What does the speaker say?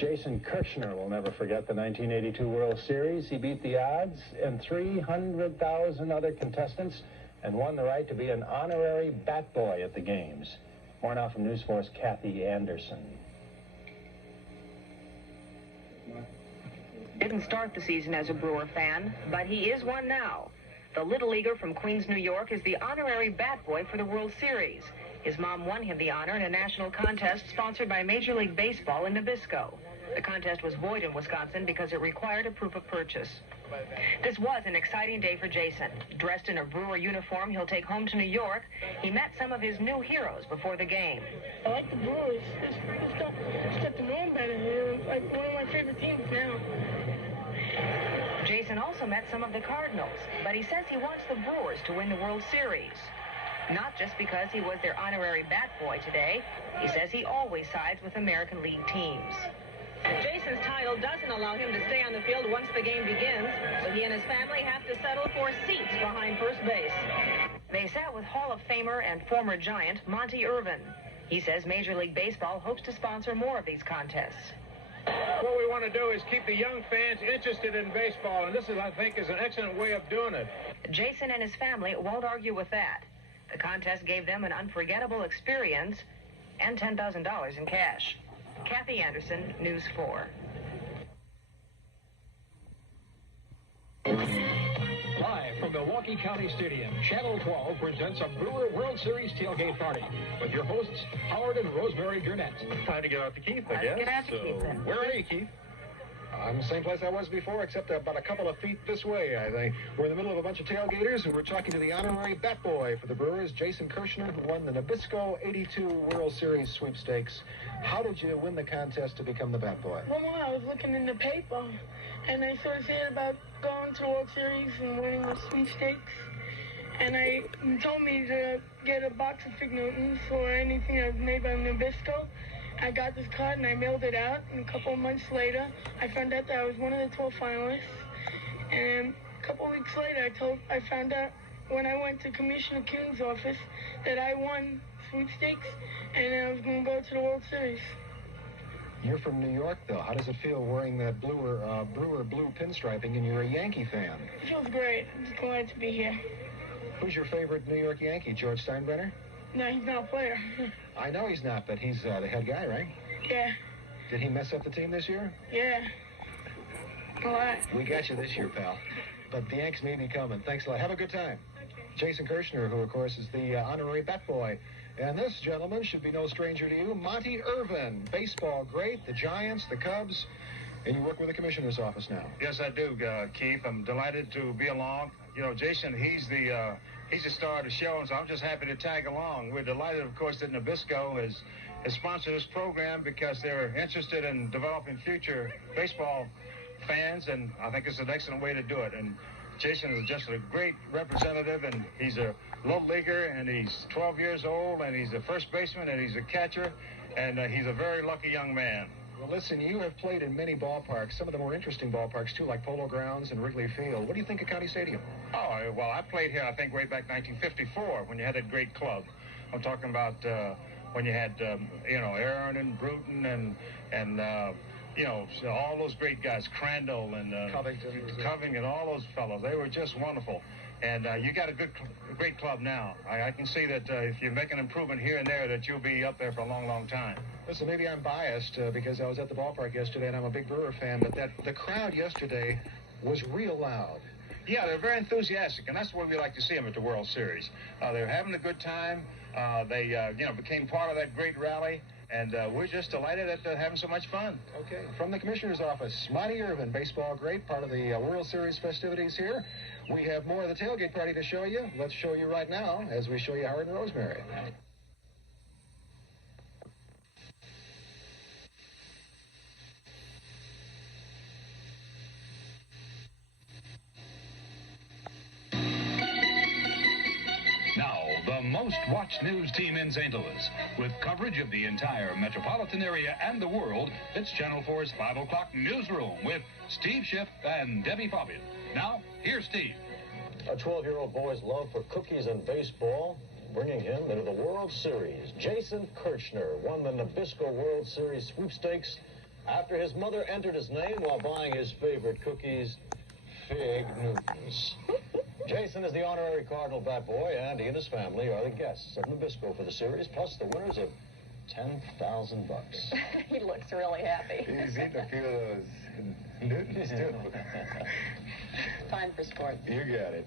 Jason Kirshner will never forget the 1982 World Series. He beat the odds and 300,000 other contestants and won the right to be an honorary Batboy at the games. More now from News 4's Kathy Anderson. Didn't start the season as a Brewer fan, but he is one now. The Little Leaguer from Queens, New York is the honorary Batboy for the World Series. His mom won him the honor in a national contest sponsored by Major League Baseball in Nabisco. The contest was void in Wisconsin because it required a proof of purchase. This was an exciting day for Jason. Dressed in a Brewer uniform he'll take home to New York, he met some of his new heroes before the game. I like the Brewers. Just got to know them better. They're like one of my favorite teams now. Jason also met some of the Cardinals, but he says he wants the Brewers to win the World Series. Not just because he was their honorary Batboy today. He says he always sides with American League teams. Jason's title doesn't allow him to stay on the field once the game begins, so he and his family have to settle for seats behind first base. They sat with Hall of Famer and former Giant Monty Irvin. He says Major League Baseball hopes to sponsor more of these contests. What we want to do is keep the young fans interested in baseball, and this is, I think, is an excellent way of doing it. Jason and his family won't argue with that. The contest gave them an unforgettable experience and $10,000 in cash. Kathy Anderson, News 4. Live from Milwaukee County Stadium, Channel 12 presents a Brewer World Series tailgate party with your hosts, Howard and Rosemary Gurnett. Time to get out to Keith, I guess. Get out to Keith, then. Where are you, Keith? I'm the same place I was before, except about a couple of feet this way, I think. We're in the middle of a bunch of tailgaters, and we're talking to the honorary Batboy for the Brewers, Jason Kirshner, who won the Nabisco 82 World Series sweepstakes. How did you win the contest to become the Batboy? One more, I was looking in the paper, and I sort of said about going to the World Series and winning the sweepstakes. And he told me to get a box of Fig Newtons for anything that was made by Nabisco. I got this card and I mailed it out, and a couple of months later, I found out that I was one of the 12 finalists. And a couple of weeks later, I found out when I went to Commissioner Kuhn's office that I won sweepstakes, and I was going to go to the World Series. You're from New York, though. How does it feel wearing that Brewer blue pinstriping, and you're a Yankee fan? It feels great. I'm just glad to be here. Who's your favorite New York Yankee, George Steinbrenner? No, he's not a player. I know he's not, but he's the head guy, right? Yeah. Did he mess up the team this year? Yeah. A lot. We got you this year, pal. But the Yanks may be coming. Thanks a lot. Have a good time. Okay. Jason Kirshner, who, of course, is the honorary Batboy. And this gentleman should be no stranger to you, Monty Irvin, baseball great, the Giants, the Cubs, and you work with the commissioner's office now. Yes, I do, Keith. I'm delighted to be along. You know, Jason, he's the star of the show, and so I'm just happy to tag along. We're delighted, of course, that Nabisco has sponsored this program because they're interested in developing future baseball fans, and I think it's an excellent way to do it. And Jason is just a great representative, and he's a little leaguer, and he's 12 years old, and he's a first baseman, and he's a catcher, and he's a very lucky young man. Well, listen, you have played in many ballparks, some of the more interesting ballparks, too, like Polo Grounds and Wrigley Field. What do you think of County Stadium? Oh, well, I played here, I think, way back 1954 when you had that great club. I'm talking about when you had, Aaron and Bruton and all those great guys, Crandall and Covington, all those fellows. They were just wonderful. And you got a great club now. I can see that if you make an improvement here and there, that you'll be up there for a long, long time. Listen, maybe I'm biased because I was at the ballpark yesterday and I'm a big Brewer fan, but the crowd yesterday was real loud. Yeah, they're very enthusiastic, and that's what we like to see them at the World Series. They're having a good time. They became part of that great rally, and we're just delighted at having so much fun. Okay, from the commissioner's office, Monty Irvin, baseball great, part of the World Series festivities here. We have more of the tailgate party to show you. Let's show you right now as we show you Howard and Rosemary. Now, the most watched news team in St. Louis, with coverage of the entire metropolitan area and the world. It's Channel 4's 5 o'clock newsroom with Steve Schiff and Debbie Fabian. Now, here's Steve. A 12-year-old boy's love for cookies and baseball bringing him into the World Series. Jason Kirshner won the Nabisco World Series sweepstakes after his mother entered his name while buying his favorite cookies, Fig Newtons. Jason is the honorary Cardinal bat boy, and he and his family are the guests of Nabisco for the series, plus the winners of $10,000. He looks really happy. He's eating a few of those Newtons, too. Time for sports. You got it.